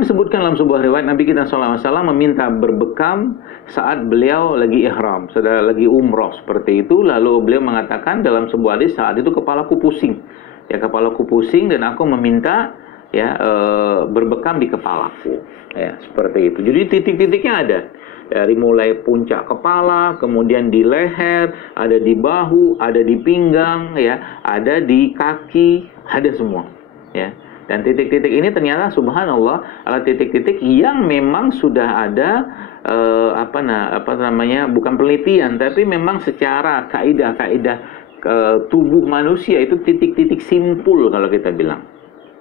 Bahkan disebutkan dalam sebuah riwayat Nabi kita SAW meminta berbekam saat beliau lagi ihram, sudah lagi umroh seperti itu. Lalu beliau mengatakan dalam sebuah hadis, saat itu kepalaku pusing, ya kepalaku pusing dan aku meminta ya berbekam di kepalaku, ya seperti itu. Jadi titik-titiknya ada. Dari mulai puncak kepala, kemudian di leher, ada di bahu, ada di pinggang, ya, ada di kaki, ada semua, ya. Dan titik-titik ini ternyata subhanallah adalah titik-titik yang memang sudah ada bukan penelitian, tapi memang secara kaidah-kaidah tubuh manusia itu titik-titik simpul kalau kita bilang,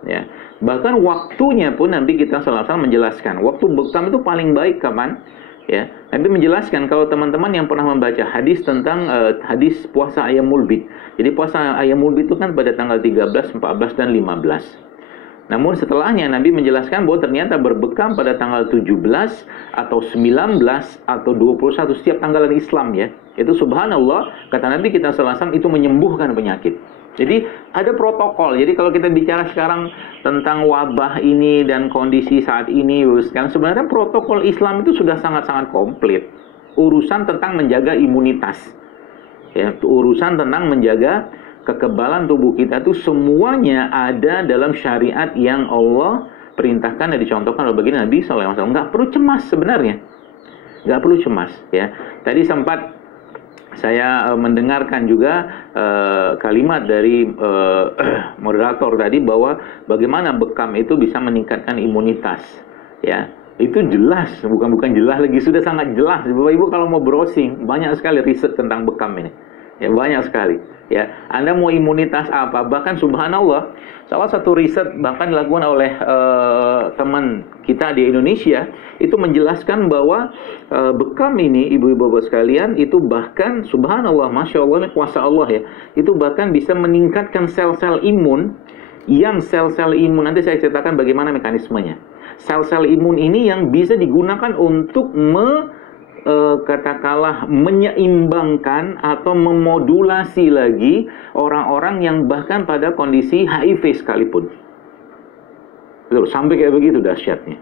ya. Bahkan waktunya pun Nabi kita SAW menjelaskan waktu bekam itu paling baik kapan. Ya, Nabi menjelaskan kalau teman-teman yang pernah membaca hadis tentang hadis puasa Ayyamul Bid. Jadi puasa Ayyamul Bid itu kan pada tanggal 13, 14 dan 15. Namun setelahnya Nabi menjelaskan bahwa ternyata berbekam pada tanggal 17 atau 19 atau 21 setiap tanggalan Islam ya. Itu subhanallah kata Nabi kita sallallahu alaihi wasallam itu menyembuhkan penyakit. Jadi ada protokol. Jadi kalau kita bicara sekarang tentang wabah ini dan kondisi saat ini, sekarang sebenarnya protokol Islam itu sudah sangat-sangat komplit. Urusan tentang menjaga imunitas, ya, urusan tentang menjaga kekebalan tubuh kita itu semuanya ada dalam syariat yang Allah perintahkan dan dicontohkan oleh baginda Nabi SAW. Nggak perlu cemas sebenarnya, nggak perlu cemas. Ya, tadi sempat saya mendengarkan juga kalimat dari moderator tadi bahwa bagaimana bekam itu bisa meningkatkan imunitas. Ya, itu jelas, bukan jelas lagi, sudah sangat jelas. Bapak Ibu kalau mau browsing banyak sekali riset tentang bekam ini. Ya, banyak sekali. Ya, Anda mau imunitas apa? Bahkan subhanallah, salah satu riset bahkan dilakukan oleh teman kita di Indonesia itu menjelaskan bahwa bekam ini, ibu-ibu bapak sekalian, itu bahkan subhanallah, masya Allah, ini kuasa Allah ya, itu bahkan bisa meningkatkan sel-sel imun, yang sel-sel imun nanti saya ceritakan bagaimana mekanismenya. Sel-sel imun ini yang bisa digunakan untuk katakanlah menyeimbangkan atau memodulasi lagi orang-orang yang bahkan pada kondisi HIV sekalipun. Sampai kayak begitu dahsyatnya.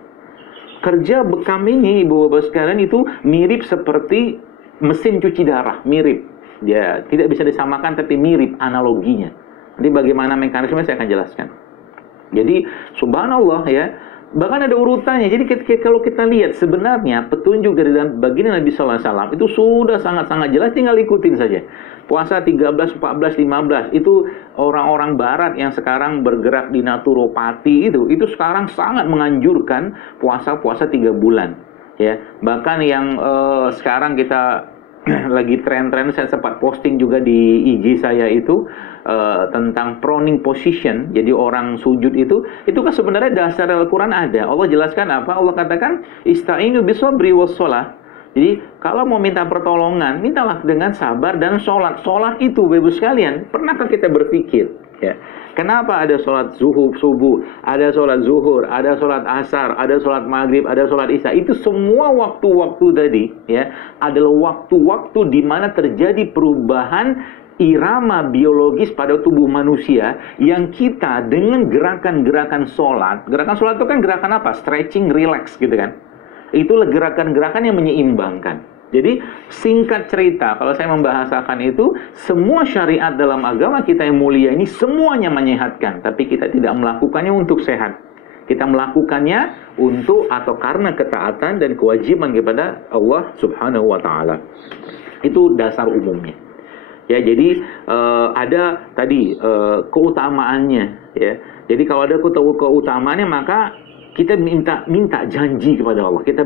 Kerja bekam ini ibu bapak sekalian itu mirip seperti mesin cuci darah, mirip. Ya, tidak bisa disamakan tapi mirip analoginya. Nanti bagaimana mekanisme saya akan jelaskan. Jadi subhanallah ya. Bahkan ada urutannya. Jadi kalau kita lihat sebenarnya petunjuk dari baginda Nabi SAW itu sudah sangat-sangat jelas, tinggal ikutin saja. Puasa 13, 14, 15 itu orang-orang barat yang sekarang bergerak di naturopati itu sekarang sangat menganjurkan puasa-puasa 3 bulan. Ya, bahkan yang sekarang kita lagi tren-tren, saya sempat posting juga di IG saya itu tentang proning position. Jadi orang sujud itu kan sebenarnya dasar Al-Quran ada. Allah jelaskan apa? Allah katakan ista'inu bisabri wassalah. Jadi kalau mau minta pertolongan, mintalah dengan sabar dan sholat. Sholat itu Bapak sekalian, pernahkah kita berpikir ya, kenapa ada sholat subuh, ada sholat zuhur, ada sholat asar, ada sholat maghrib, ada sholat isya? Itu semua waktu-waktu tadi ya adalah waktu-waktu di mana terjadi perubahan irama biologis pada tubuh manusia yang kita dengan gerakan-gerakan sholat. Gerakan sholat itu kan gerakan apa? Stretching, relax gitu kan. Itulah gerakan-gerakan yang menyeimbangkan. Jadi singkat cerita, kalau saya membahasakan itu, semua syariat dalam agama kita yang mulia ini semuanya menyehatkan, tapi kita tidak melakukannya untuk sehat. Kita melakukannya untuk atau karena ketaatan dan kewajiban kepada Allah Subhanahu wa taala. Itu dasar umumnya. Ya, jadi ada tadi keutamaannya ya. Jadi kalau ada keutamaannya maka kita minta janji kepada Allah. Kita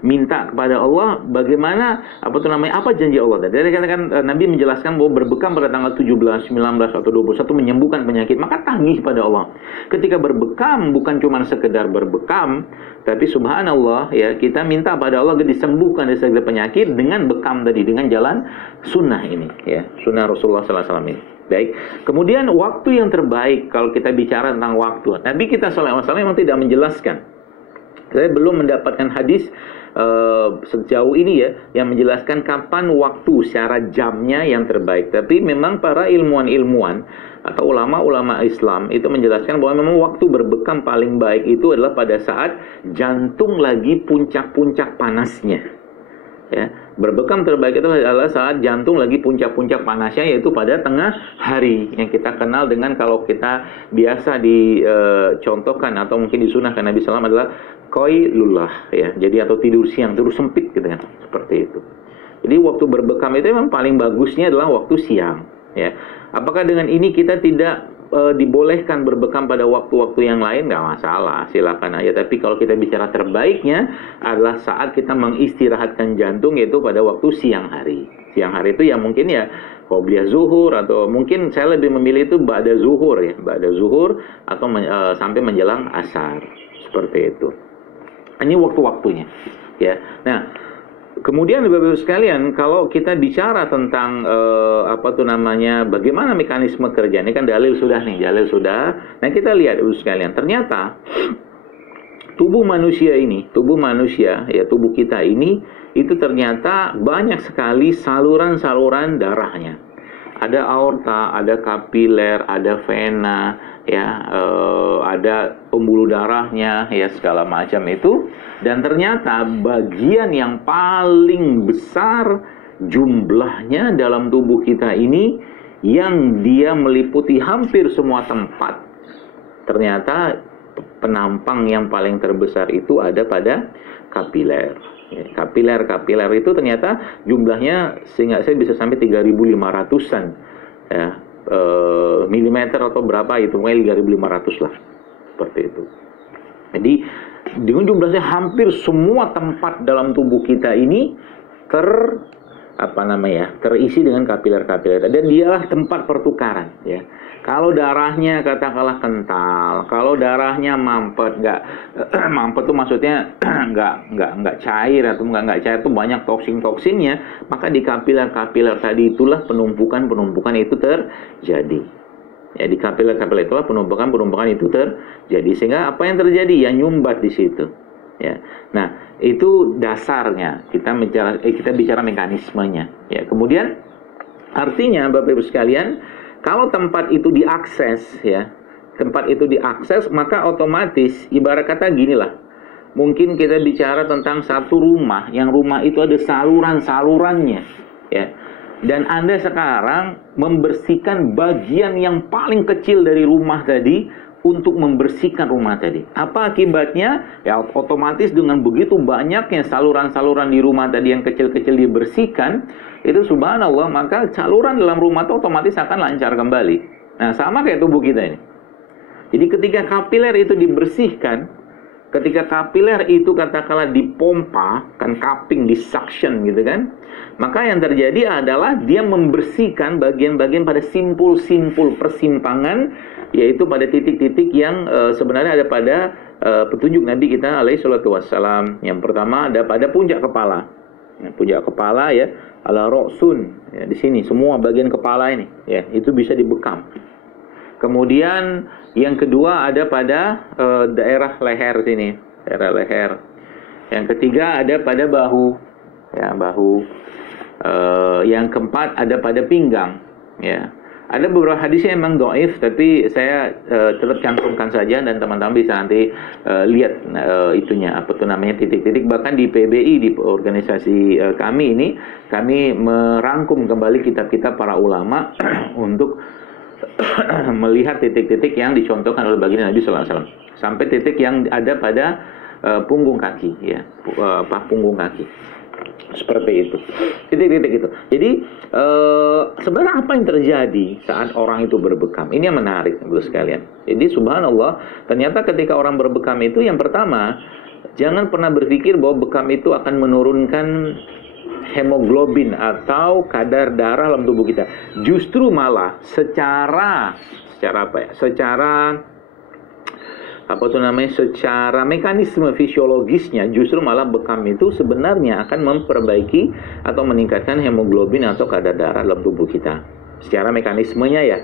minta kepada Allah bagaimana apa janji Allah tadi. Jadi kan Nabi menjelaskan bahwa berbekam pada tanggal 17, 19 atau 21 menyembuhkan penyakit. Maka tagih pada Allah. Ketika berbekam bukan cuma sekedar berbekam, tapi subhanallah ya, kita minta pada Allah agar disembuhkan dari segala penyakit dengan bekam tadi, dengan jalan sunnah ini ya, sunnah Rasulullah sallallahu alaihi wasallam ini. Baik. Kemudian waktu yang terbaik kalau kita bicara tentang waktu. Nabi kita SAW memang tidak menjelaskan Saya belum mendapatkan hadis sejauh ini ya yang menjelaskan kapan waktu secara jamnya yang terbaik. Tapi memang para ilmuwan-ilmuwan atau ulama-ulama Islam itu menjelaskan bahwa memang waktu berbekam paling baik itu adalah pada saat jantung lagi puncak-puncak panasnya. Ya, berbekam terbaik itu adalah saat jantung lagi puncak-puncak panasnya, yaitu pada tengah hari, yang kita kenal dengan, kalau kita biasa dicontohkan atau mungkin disunahkan Nabi SAW adalah qailullah, ya. Jadi atau tidur siang, tidur sempit gitu kan, seperti itu. Jadi waktu berbekam itu memang paling bagusnya adalah waktu siang, ya. Apakah dengan ini kita tidak dibolehkan berbekam pada waktu-waktu yang lain? Nggak masalah, silakan aja. Tapi kalau kita bicara terbaiknya adalah saat kita mengistirahatkan jantung, yaitu pada waktu siang hari. Siang hari itu ya mungkin ya qobliyah zuhur, atau mungkin saya lebih memilih itu ba'da zuhur, ya, ba'da zuhur atau sampai menjelang asar, seperti itu. Ini waktu-waktunya, ya. Nah, kemudian Bapak-Ibu sekalian, kalau kita bicara tentang bagaimana mekanisme kerja, ini kan dalil sudah nih, dalil sudah. Nah, kita lihat Bapak-Ibu sekalian, ternyata tubuh manusia, ya tubuh kita ini, itu ternyata banyak sekali saluran-saluran darahnya. Ada aorta, ada kapiler, ada vena, ya, ada pembuluh darahnya, ya, segala macam itu. Dan ternyata bagian yang paling besar jumlahnya dalam tubuh kita ini, yang dia meliputi hampir semua tempat, ternyata penampang yang paling terbesar itu ada pada kapiler. Kapiler itu ternyata jumlahnya sehingga saya bisa sampai 3.500-an, ya, milimeter atau berapa itu, mungkin 3.500 lah, seperti itu. Jadi dengan jumlahnya hampir semua tempat dalam tubuh kita ini terisi dengan kapiler-kapiler, dan dialah tempat pertukaran, ya. Kalau darahnya katakanlah kental, kalau darahnya mampet, mampet itu maksudnya nggak cair, atau nggak cair itu banyak toksinnya, maka di kapiler-kapiler tadi itulah penumpukan itu terjadi. Ya, di kapiler-kapiler itulah penumpukan itu terjadi, sehingga apa yang terjadi? Ya, nyumbat di situ. Ya. Nah, itu dasarnya. Kita bicara mekanismenya. Ya, kemudian artinya Bapak Ibu sekalian, kalau tempat itu diakses, ya, maka otomatis ibarat kata ginilah. Mungkin kita bicara tentang satu rumah, yang rumah itu ada saluran-salurannya, ya. Dan Anda sekarang membersihkan bagian yang paling kecil dari rumah tadi untuk membersihkan rumah tadi. Apa akibatnya? Ya, otomatis dengan begitu banyaknya saluran-saluran di rumah tadi yang kecil-kecil dibersihkan, itu subhanallah, maka saluran dalam rumah itu otomatis akan lancar kembali. Nah, sama kayak tubuh kita ini. Jadi ketika kapiler itu dibersihkan, ketika kapiler itu katakanlah dipompa, kan cupping, disuction gitu kan, maka yang terjadi adalah dia membersihkan bagian-bagian pada simpul-simpul persimpangan, yaitu pada titik-titik yang sebenarnya ada pada petunjuk Nabi kita alaihi salatu wassalam. Yang pertama ada pada puncak kepala. Nah, puncak kepala, ya, ala ra'sun, ya, di sini semua bagian kepala ini, ya, itu bisa dibekam. Kemudian yang kedua ada pada daerah leher sini, daerah leher. Yang ketiga ada pada bahu, ya, bahu. Yang keempat ada pada pinggang, ya. Ada beberapa hadisnya memang dhaif, tapi saya tetap cantumkan saja, dan teman-teman bisa nanti lihat itunya, apa tuh namanya, titik-titik. Bahkan di PBI, di organisasi kami ini, kami merangkum kembali kitab-kitab para ulama untuk melihat titik-titik yang dicontohkan oleh baginda Nabi sallallahu alaihi wasallam, sampai titik yang ada pada punggung kaki, ya, punggung kaki. Seperti itu, titik-titik itu. Jadi sebenarnya apa yang terjadi saat orang itu berbekam? Ini yang menarik, Ibu sekalian. Jadi subhanallah, ternyata ketika orang berbekam itu, yang pertama, jangan pernah berpikir bahwa bekam itu akan menurunkan hemoglobin atau kadar darah dalam tubuh kita. Justru malah secara mekanisme fisiologisnya, justru malah bekam itu sebenarnya akan memperbaiki atau meningkatkan hemoglobin atau kadar darah dalam tubuh kita. Secara mekanismenya, ya.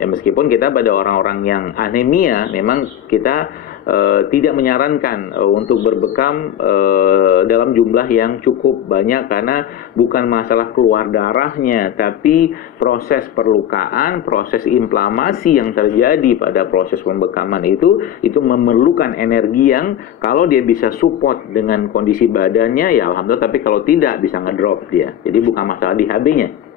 Ya, meskipun kita pada orang-orang yang anemia, memang kita tidak menyarankan untuk berbekam dalam jumlah yang cukup banyak, karena bukan masalah keluar darahnya, tapi proses perlukaan, proses inflamasi yang terjadi pada proses pembekaman itu memerlukan energi yang kalau dia bisa support dengan kondisi badannya ya alhamdulillah, tapi kalau tidak bisa ngedrop dia. Jadi bukan masalah di HB-nya.